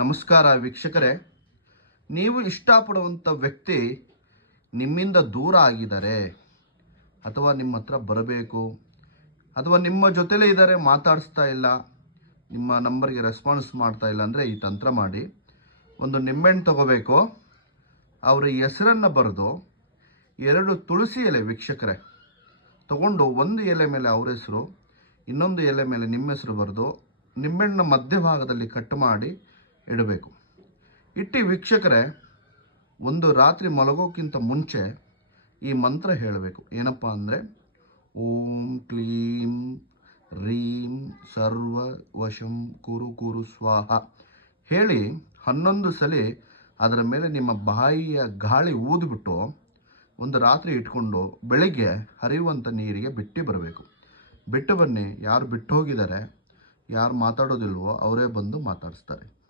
ನಮಸ್ಕಾರ ವೀಕ್ಷಕರೇ. ನೀವು ಇಷ್ಟಪಡುವಂಥ ವ್ಯಕ್ತಿ ನಿಮ್ಮಿಂದ ದೂರ ಆಗಿದ್ದಾರೆ. ಅಥವಾ ನಿಮ್ಮ ಹತ್ರ ಬರಬೇಕು. ಅಥವಾ ನಿಮ್ಮ ಜೊತೆಲೇ ಇದ್ದಾರೆ, ಮಾತಾಡಿಸ್ತಾ ಇಲ್ಲ, ನಿಮ್ಮ ನಂಬರ್ಗೆ ರೆಸ್ಪಾನ್ಸ್ ಮಾಡ್ತಾ ಇಲ್ಲ ಅಂದರೆ ಈ ತಂತ್ರ ಮಾಡಿ. ಒಂದು ನಿಂಬೆಹಣ್ಣು ತಗೋಬೇಕು. ಅವರ ಹೆಸರನ್ನು ಬರೆದು ಎರಡು ತುಳಸಿ ಎಲೆ ವೀಕ್ಷಕರೇ. ತಗೊಂಡು ಒಂದು ಎಲೆ ಮೇಲೆ ಅವ್ರ ಹೆಸರು, ಇನ್ನೊಂದು ಎಲೆ ಮೇಲೆ ನಿಮ್ಮ ಹೆಸರು ಬರೆದು ನಿಂಬೆಹಣ್ಣಿನ ಮಧ್ಯಭಾಗದಲ್ಲಿ ಕಟ್ ಮಾಡಿ ಇಡಬೇಕು. ಇಟ್ಟಿ ವೀಕ್ಷಕರೇ, ಒಂದು ರಾತ್ರಿ ಮಲಗೋಕ್ಕಿಂತ ಮುಂಚೆ ಈ ಮಂತ್ರ ಹೇಳಬೇಕು. ಏನಪ್ಪ ಅಂದರೆ, ಓಂ ಕ್ಲೀಂ ರೀಂ ಸರ್ವ ವಶಂ ಕುರು ಕುರು ಸ್ವಾಹ. ಹೇಳಿ ಹನ್ನೊಂದು ಸಲ ಅದರ ಮೇಲೆ ನಿಮ್ಮ ಬಾಯಿಯ ಗಾಳಿ ಊದ್ಬಿಟ್ಟು ಒಂದು ರಾತ್ರಿ ಇಟ್ಕೊಂಡು ಬೆಳಿಗ್ಗೆ ಹರಿಯುವಂಥ ನೀರಿಗೆ ಬಿಟ್ಟು ಬರಬೇಕು. ಬಿಟ್ಟು ಬನ್ನಿ, ಯಾರು ಬಿಟ್ಟು ಹೋಗಿದ್ದಾರೆ, ಯಾರು ಮಾತಾಡೋದಿಲ್ವೋ ಅವರೇ ಬಂದು ಮಾತಾಡಿಸ್ತಾರೆ.